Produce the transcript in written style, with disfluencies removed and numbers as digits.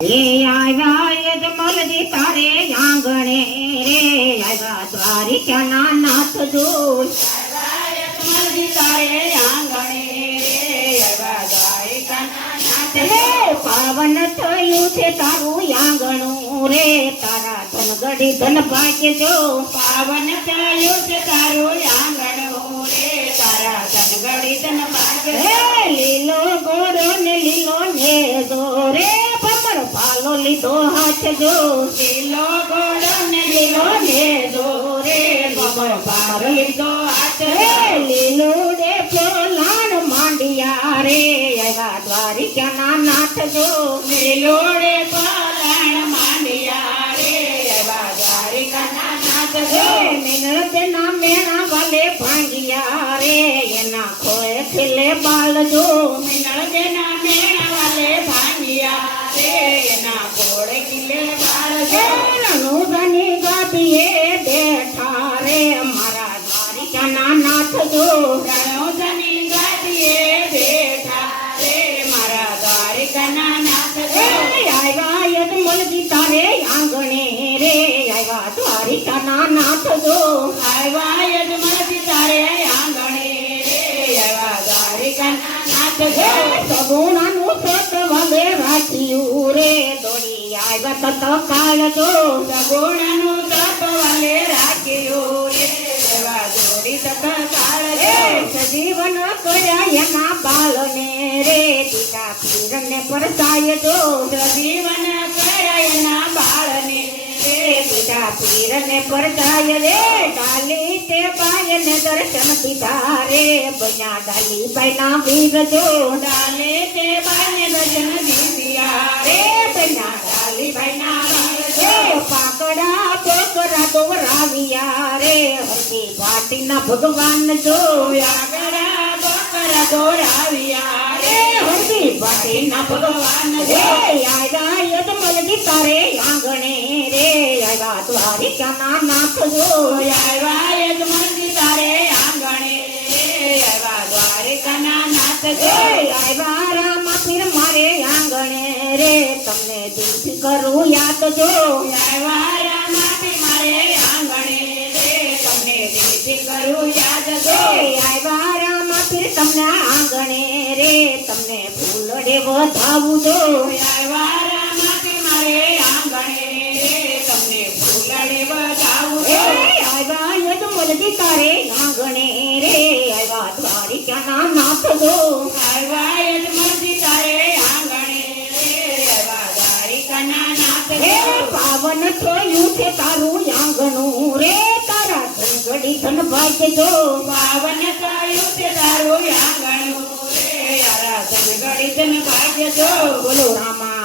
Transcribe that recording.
આવ્યા યજમલજી તારે આંગણે રે આવ્યા દ્વારિકાના નાથ જોઈ યજમલજી તારે આંગણે રે આવ્યા દ્વારિકાના નાથ રે પાવન થયું છે તારું આંગણું રે તારા ધન ગડી ધન ભાગ્ય જો પાવન થયું છે તારું આંગણું રે તારા ધન ગડી ધન ભાગ્ય રે લીલો ગોળો ને લીલો નેજો રે પાલો લીધો હાથ જો લીલો ગોળો ને લીલો નેજો રે બબર પાલો લીધો હાથ રે લીલો ડે ફોલાણ માંડિયા રે આવ્યા દ્વારિકાના નાથ જો લીલો ડે ફોલાણ માંડિયા રે આવ્યા દ્વારિકાના નાથ જો મિનળ તેના મેણા વાલે ભાંગિયા રે એના ખોએ ખીલે બાલ જો મિનળ તેના મેણા વાલે ભાંગિયા એના ઘોડે કિલે બાળ છે રણુધની ગાદીએ બેઠા રે મારા દ્વારિકાના નાથ જો રણુધની ગાદીએ બેઠા રે મારા દ્વારિકાના નાથ જો આવ્યા યજમલજી તારે આંગણે રે આવ્યા દ્વારિકાના નાથ જો આવ્યા યજમલજી તારે આંગણે રે આવ્યા દ્વારિકાના નાથ જો સગુણાનું સતવલે રાખ્યું રે દોડી આવ્યા તત કાળ જો સગુણાનું સતવલે રાખ્યું રે એવા દોડી તત કાળ રે સજીવન કર્યા એના બાળને રે દીકા પીરને પરસાય જો સજીવન કર્યા એના બાળને રે દીકા પીરને પરસાય રે ડાલી તે બાયને દર્શન દીધા રે બન્યા ડાલી બાયના વીર જો ડાલે તે બાયને દર્શન દીધા રે બન્યા ડાલી બાયના વીર જો પાકડા પોકરા દોરાવિયા રે હરકી ભાટીના ભગવાન જો પાકડા પોકરા દોરાવિયા રે હરકી ભાટીના ભગવાન જો આવ્યા યજમલજી તારે આંગણે રે આવ્યા દ્વારિકાના નાથ જો આવ્યા યજમલજી તારે આંગણે રે આવ્યા દ્વારિકાના નાથ જો આવ્યા રામા પીર મારે આંગણે રે તમને દિલથી કરું યાદ જો આવ્યા રામા પીર મારે આંગણે રે તમને દિલથી કરું યાદ જો આવ્યા રામા પીર તમને આંગણે રે તમને ફૂલડે વધાવું જો આવ્યા રામા પીર મારે આંગણે રે તમને ફૂલડે વધાવું જો આવ્યા યજમલજી તારે આંગણે રે આવ્યા દ્વારિકાના નાથ જો આવ્યા યજમલજી તારે આંગણે રે આવ્યા દ્વારિકાના નાથ રે પાવન થયું છે તારું આંગણું રે તારા ધનગડી ધન ભાગ્ય જો પાવન થયું છે તારું આંગણું રે તારા ધનગડી ધન ભાગ્ય જો બોલો રામા